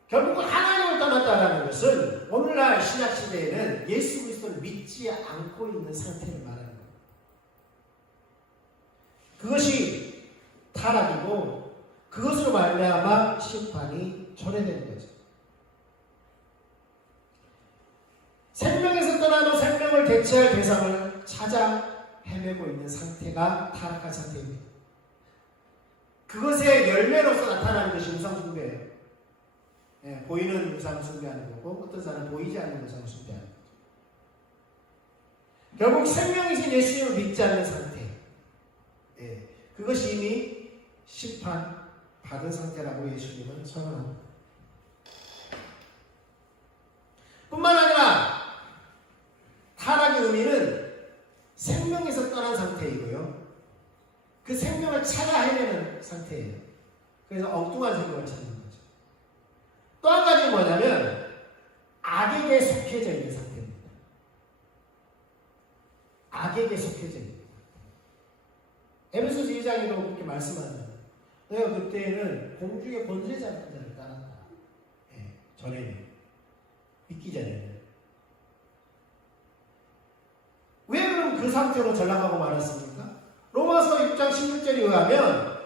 결국은 하나님을 떠났다는 것은 오늘날 신약시대에는 예수 그리스도를 믿지 않고 있는 상태를 말하는 겁니다. 그것이 타락이고 그것으로 말미암아 심판이 초래되는 거죠. 생명에서 떠나는 생명을 대체할 대상을 찾아 헤매고 있는 상태가 타락한 상태입니다. 그것의 열매로서 나타나는 것이 우상숭배예요. 보이는 우상을 숭배하는 거고 어떤 사람은 보이지 않는 우상을 숭배하는 거죠. 결국 생명이신 예수님을 믿지 않는 상태, 그것이 이미 심판 받은 상태라고 예수님은 선언합니다. 뿐만 아니라 타락의 의미는 생명에서 떠난 상태이고요, 그 생명을 찾아 헤매는 상태예요. 그래서 엉뚱한 생명을 찾는 거죠. 또 한 가지 뭐냐면 악에게 속해져 있는 상태입니다. 악에게 속해져 있는. 에베소서 2장에도 그렇게 말씀하잖아요. 내가 그때는 공중의 권세 잡은 자를 따랐다. 예, 전에는. 믿기 전에는. 왜 그럼 그 상태로 전락하고 말았습니까? 로마서 6장 16절에 의하면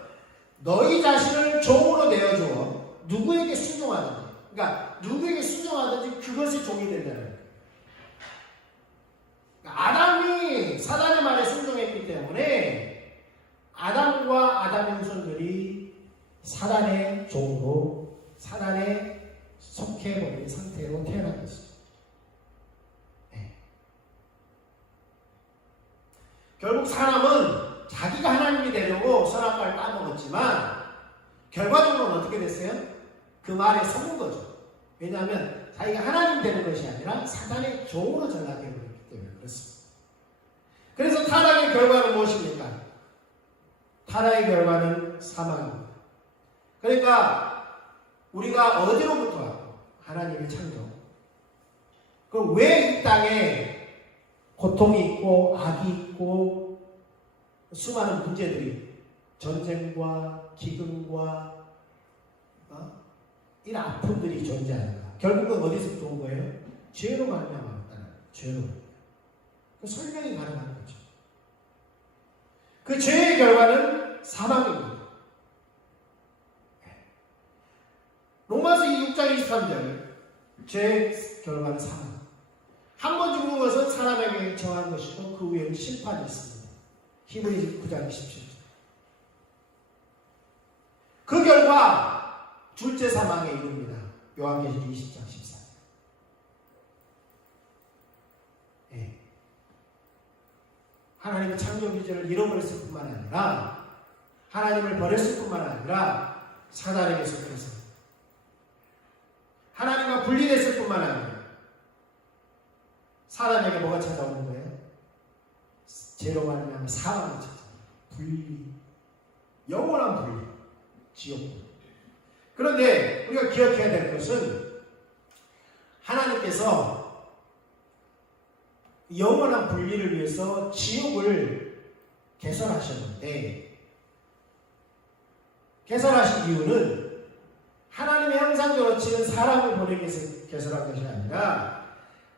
너희 자신을 종으로 내어주어 누구에게 순종하든지, 그러니까 누구에게 순종하든지 그것이 종이 된다는 거예요. 그러니까 아담이 사단의 말에 순종했기 때문에 아담과 아담의 후손들이 사단의 종으로, 사단에 속해버린 상태로 태어난 것입니다. 네. 결국 사람은 자기가 하나님이 되려고 선악과를 따먹었지만 결과적으로는 어떻게 됐어요? 그 말에 속은 거죠. 왜냐하면 자기가 하나님 되는 것이 아니라 사단의 종으로 전락해버렸기 때문에 그렇습니다. 그래서 타락의 결과는 무엇입니까? 타락의 결과는 사망입니다. 그러니까 우리가 어디로부터 왔고? 하나님의 창조. 그럼 왜 이 땅에 고통이 있고 악이 있고 수많은 문제들이, 전쟁과 기근과 이런 아픔들이 존재하는가? 결국은 어디서부터 온 거예요? 죄로 말미암아 왔다는 거예요. 죄로. 그 설명이 가능한 거죠. 그 죄의 결과는 사망입니다. 로마서 6장 23절, 죄의 결과는 사망. 한 번 죽는 것은 사람에게 정한 것이고 그 후에는 심판이 있습니다. 히브리 9장 27절. 그 결과 둘째 사망에 이릅니다. 요한계시록 20장 14절. 예. 하나님의 창조 기준을 잃어버렸을 뿐만 아니라 하나님을 버렸을 뿐만 아니라 사단에게 속해서 하나님과 분리됐을 뿐만 아니라 사람에게 뭐가 찾아오는 거예요? 죄로 말미암아 사망이 찾아와요. 분리, 영원한 분리, 지옥. 그런데 우리가 기억해야 될 것은 하나님께서 영원한 분리를 위해서 지옥을 개설하셨는데, 개설하신 이유는 하나님의 형상대로 지은 사람을 보내기 위해서 개설한 것이 아니라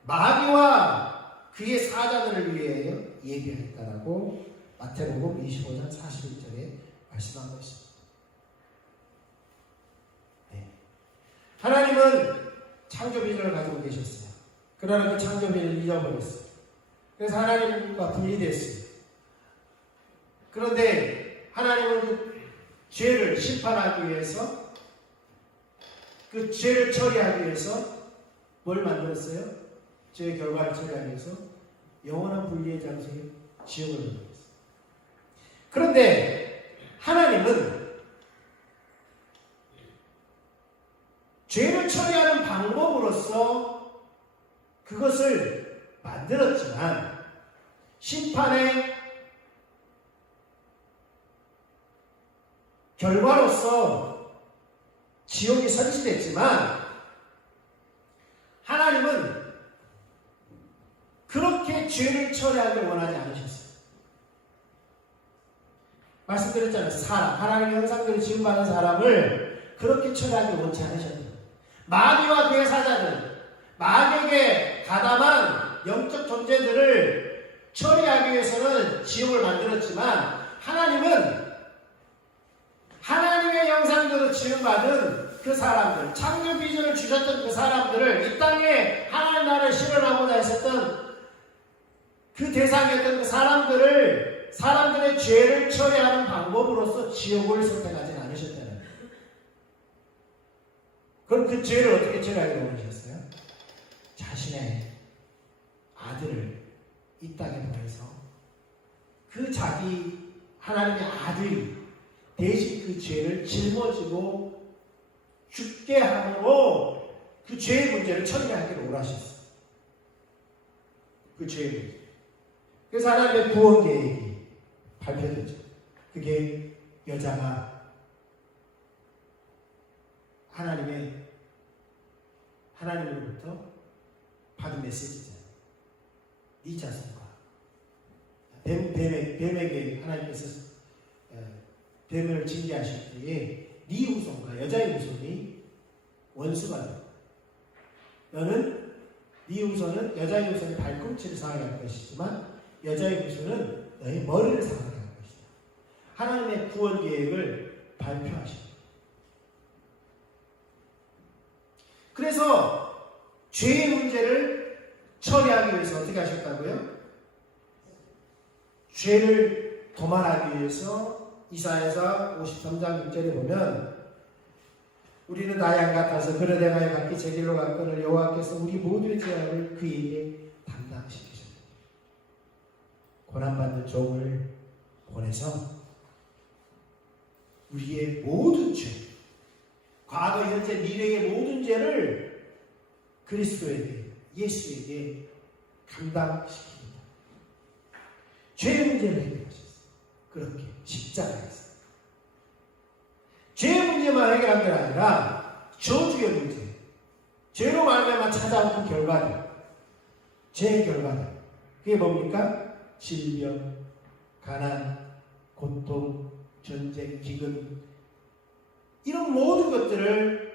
마귀와 그의 사자들을 위해 예비하였다라고 마태복음 25장 41절에 말씀한 것입니다. 네. 하나님은 창조 비전을 가지고 계셨어요. 그러나 그 창조 비전을 잊어버렸어요. 그래서 하나님과 분리됐어요. 그런데 하나님은 그 죄를 심판하기 위해서, 그 죄를 처리하기 위해서 뭘 만들었어요? 죄의 결과를 처리하기 위해서 영원한 분리의 장소에 지옥을 만들었어요. 그런데 하나님은 죄를 처리하는 방법으로서 그것을 만들었지만 심판의 결과로서 지옥이 설치됐지만 하나님은 그렇게 죄를 처리하길 원하지 않으셨어요. 말씀드렸잖아요. 사람, 하나님의 형상대로 지음받은 사람을 그렇게 처리하길 원치 않으셨어요. 마귀와 그의 사자들, 마귀에게 가담한 영적 존재들을 처리하기 위해서는 지옥을 만들었지만 하나님은 하나님의 형상대로 지음받은 그 사람들, 창조 비전을 주셨던 그 사람들을 이 땅에 하나님 나라를 실현하고자 했었던 그 대상이었던 그 사람들을, 사람들의 죄를 처리하는 방법으로서 지옥을 선택하지 않으셨다는 거예요. 그럼 그 죄를 어떻게 처리하기로 원하셨어요? 자신의 아들을 이 땅에 보내서 그 자기 하나님의 아들이 대신 그 죄를 짊어지고 죽게 함으로 그 죄의 문제를 처리하기로 원하셨어요. 그 죄의 문제. 그래서 하나님의 구원 계획이 발표되죠. 그게 여자가 하나님으로부터 받은 메시지잖아요. 네 자손과 뱀에게 하나님께서 뱀을 징계하실 때에 네 후손과 여자의 후손이 원수가 돼. 너는 네 후손은 여자의 후손의 발꿈치를 상하게 할 것이지만 여자의 후손은 너의 머리를 상하게 할 것이다. 하나님의 구원 계획을 발표하십니다. 그래서 죄의 문제를 처리하기 위해서 어떻게 하셨다고요? 죄를 도말하기 위해서 이사야서 53장 6절에 보면 우리는 나양 같아서 그릇 행하여 각기 제 길로 갔거늘 여호와께서 우리 모두의 죄악을 그에게 담당시키셨다. 고난받는 종을 보내서 우리의 모든 죄, 과거, 현재, 미래의 모든 죄를 그리스도에게, 예수에게 감당시킵니다. 죄의 문제를 해결하셨어요. 그렇게 십자가에서. 죄의 문제만 해결한 게 아니라 저주의 문제, 죄로 말미암아 찾아온 그 결과들, 죄의 결과들, 그게 뭡니까? 질병, 가난, 고통, 전쟁, 기근, 이런 모든 것들을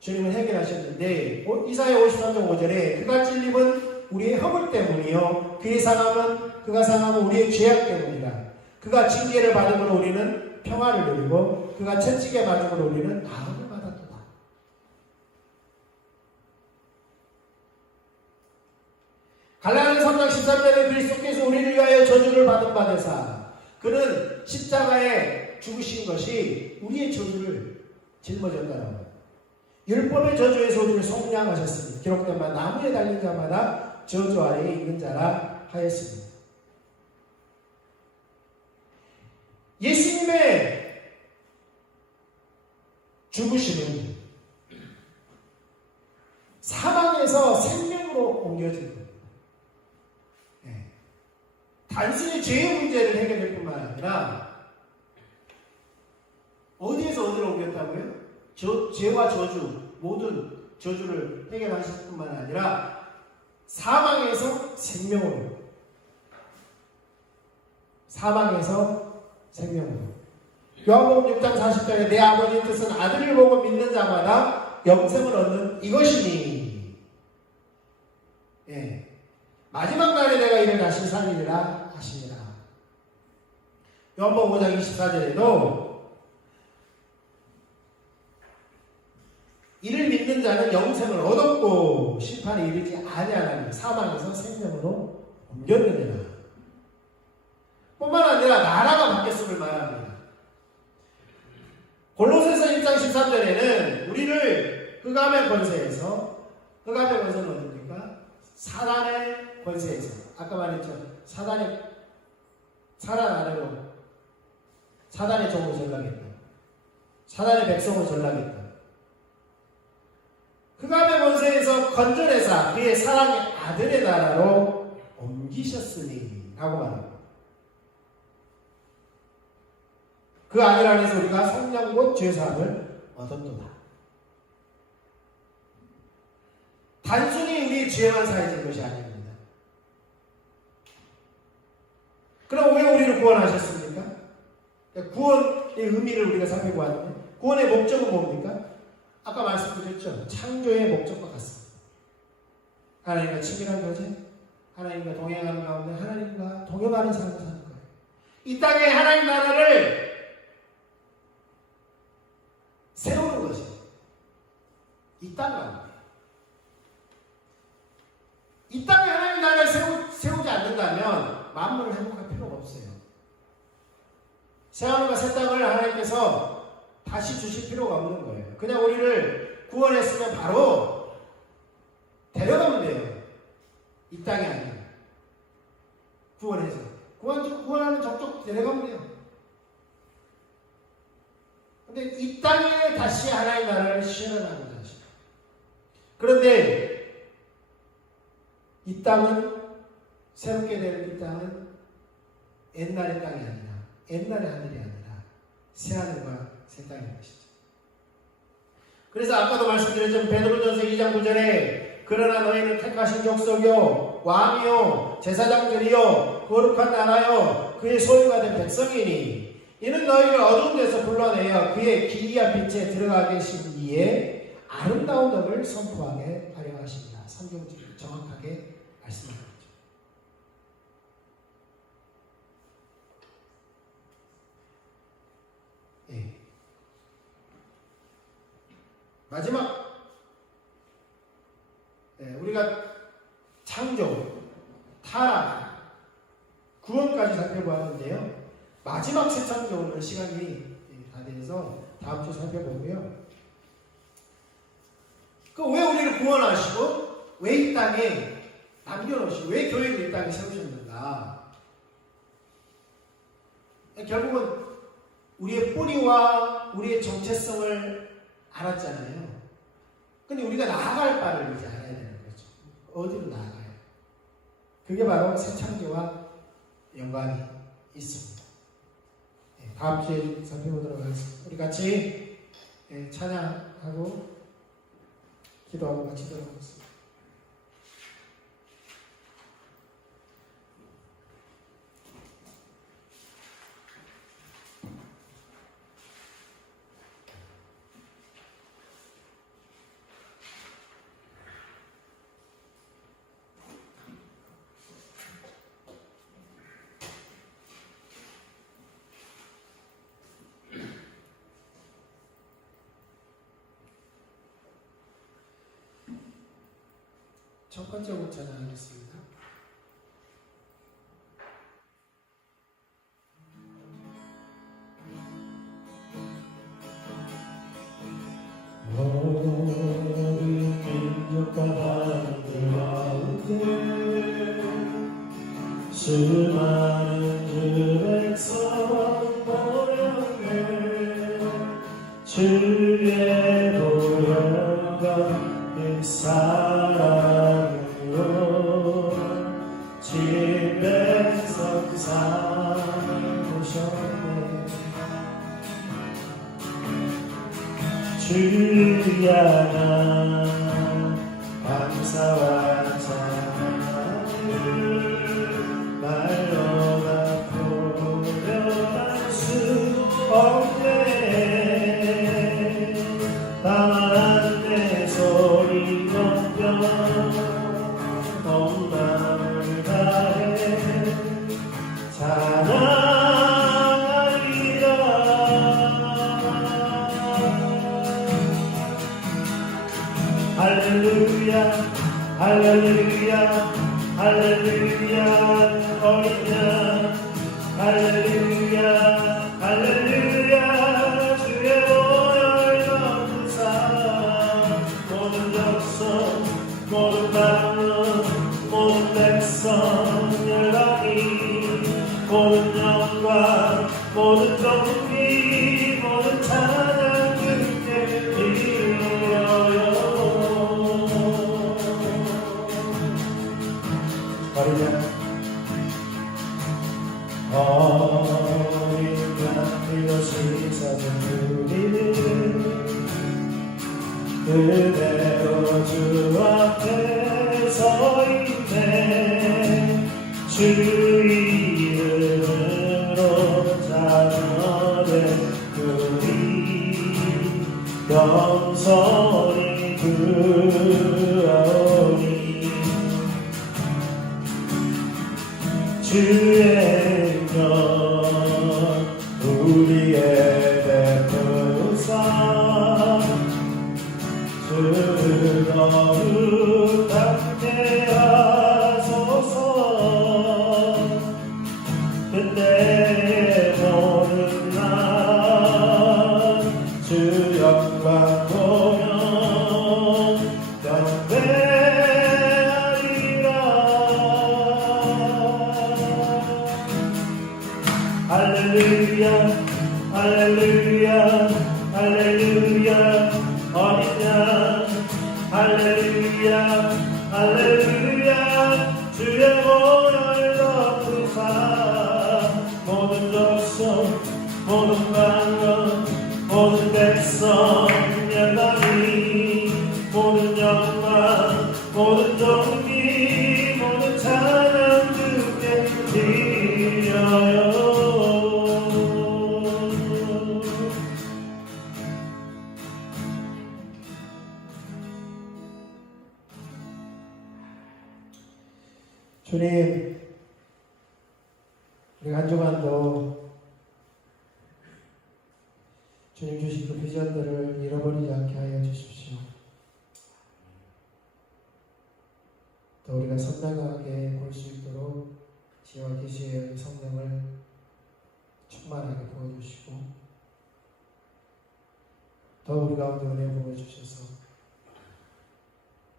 주님은 해결하셨는데 이사야 53장 5절에 그가 찔림은 우리의 허물 때문이요 그가 상함은 우리의 죄악 때문이라. 그가 징계를 받음으로 우리는 평화를 누리고 그가 채찍에 맞음으로 우리는 나음을 받았도다. 갈라디아서 3장 13절에 그리스도께서 우리를 위하여 저주를 받은 바 되사 그는 십자가에 죽으신 것이 우리의 저주를 짊어졌다는 것. 율법의 저주에서 우리를 속량하셨으니 기록된 바 나무에 달린 자마다 저주 아래에 있는 자라 하였습니다. 예수님의 죽으심은 사망에서 생명으로 옮겨진 겁니다. 네. 단순히 죄의 문제를 해결할 뿐만 아니라 어디에서 어디로 옮겼다고요? 죄와 저주, 모든 저주를 해결하실 뿐만 아니라 사망에서 생명으로, 요한복음 6장 40절에 내 아버지의 뜻은 아들을 보고 믿는 자마다 영생을 얻는 이것이니, 예. 마지막 날에 내가 이를 다시 살리리라 하시니라. 요한복음 5장 24절에도 이를 믿는 자는 영생을 얻었고 심판에 이르지 아니하나니 사망에서 생명으로 옮겼느니라. 뿐만 아니라 나라가 바뀌었음을 말합니다. 골로새서 1장 13절에는 우리를 흑암의 권세에서, 흑암의 권세는 어딥니까? 사단의 권세에서, 아까 말했죠. 사단 아래로 사단의 종을 전락했다. 사단의 백성을 전락했다. 흑암의 권세에서 건져내사 그의 사랑의 아들의 나라로 옮기셨으니 라고 말합니다. 그 아들 안에서 우리가 성령 곧 죄사함을 얻었도다. 단순히 우리의 죄만 사해진 것이 아닙니다. 그럼 왜 우리를 구원하셨습니까? 구원의 의미를 우리가 살펴보았는데 구원의 목적은 뭡니까? 아까 말씀드렸죠. 창조의 목적과 같습니다. 하나님과 친밀한 교제, 하나님과 동행하는 가운데 하나님과 동행하는 삶을 사는 거예요. 이 땅에 하나님 나라를 세우는 것이 이 땅 가운데. 이 땅에 하나님 나라를 세우지 않는다면 만물을 행복할 필요가 없어요. 새하늘과 새 땅을 하나님께서 다시 주실 필요가 없는 거예요. 그냥 우리를 구원했으면 바로 데려가면 돼요. 이 땅이 아니라 구원해서 구원하는 적적 데려가면 돼요. 근데 이 땅에 다시 하나님의 나라를 실현하는 것이죠. 그런데 이 땅은 새롭게 되는 이 땅은 옛날의 땅이 아니라 옛날의 하늘이 아니라 새 하늘과 새 땅인 것이죠. 그래서 아까도 말씀드렸지만 베드로전서 2장 9절에 그러나 너희는 택하신 족속이요 왕이요 제사장들이요 거룩한 나라요 그의 소유가 된 백성이니 이는 너희를 어두운 데서 불러내어 그의 기이한 빛에 들어가게 하신 이에 아름다운 덕을 선포하게 하려 하십니다. 성경적으로 정확하게 말씀합니다. 예. 마지막 우리가 창조, 타락, 구원까지 살펴보았는데요. 마지막 새 창조는 시간이 다 돼서 다음 주 살펴보고요. 왜 우리를 구원하시고 왜 이 땅에 남겨놓으시고 왜 교회를 이 땅에 세우셨는가? 결국은 우리의 뿌리와 우리의 정체성을 알았잖아요. 근데 우리가 나아갈 바를 이제 알아야 되는 거죠. 어디로 나아가요? 그게 바로 새 창조와 연관이 있습니다. 다음 주에 살펴보도록 하겠습니다. 우리 같이 찬양하고 기도하고 마치도록 하겠습니다. 첫 번째 곡 찬양하겠습니다. 모든 민족과 하늘 가운데 수많은 주 백성 모였네. 주의 보혈과 그 사랑으로 진 백성 삼으셨네. 주 향한 감사와 사랑을 말로 다 표현할 수 없네. 다만 내 소리 높여 온 마음을 다해 찬양하리라. 할렐루야 할렐루야 할렐루야 어린 양 할렐루야 할렐루야 주의 보혈 넘사 모든 족속 모든 방언 모든 백성 열방이 모든 영광 모든 존귀 모든 찬양 주께 드려요. 어린 양 이것이 사준 우리는 그대로 주 앞에 서 있네. 주 이름으로 자녀된 우리 겸손히 구하오니 주의 명 우리의 대표사 주를 거룩하게 하소서. 그때 보는 날 주 영광 보며 경배하리라. 할렐루야 할렐루야 할렐루야 어린 양 할렐루야 할렐루야 주의 보혈 덮으사 모든 족속 모든 방언 모든 백성 열방이 모든 영광 모든 존귀 모든 찬양 주께 드려요. 주님, 우리 한 주간도 주님 주신 그 비전들을 잃어버리지 않게 하여 주십시오. 또 우리가 선명하게 볼 수 있도록 지혜와 계시의 성령을 충만하게 부어주시고 더 우리 가운데 은혜 부어주셔서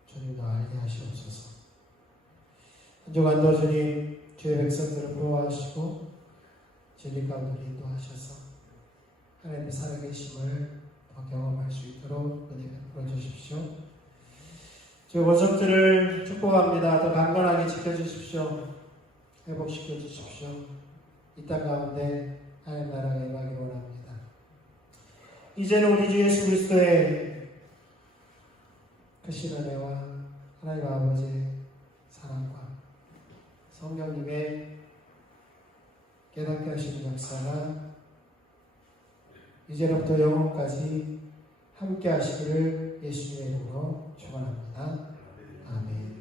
주님 더 알게 하시옵소서. 한 주간도 주님 주의 백성들을 보호하시고 진리 가운데 인도하셔서 하나님의 살아계심을 더 경험할 수 있도록 은혜 베풀어 주십시오. 주의 원석들을 축복합니다. 더 강건하게 지켜주십시오. 회복시켜 주십시오. 이 땅 가운데 하나님 나라가 임하기 원합니다. 이제는 우리 주 예수 그리스도의 크신 은혜와 하나님 아버지의 사랑과 성령님의 깨닫게 하시는 역사가 이제부터 영원까지 함께 하시기를 예수님의 이름으로 축원합니다. 아멘.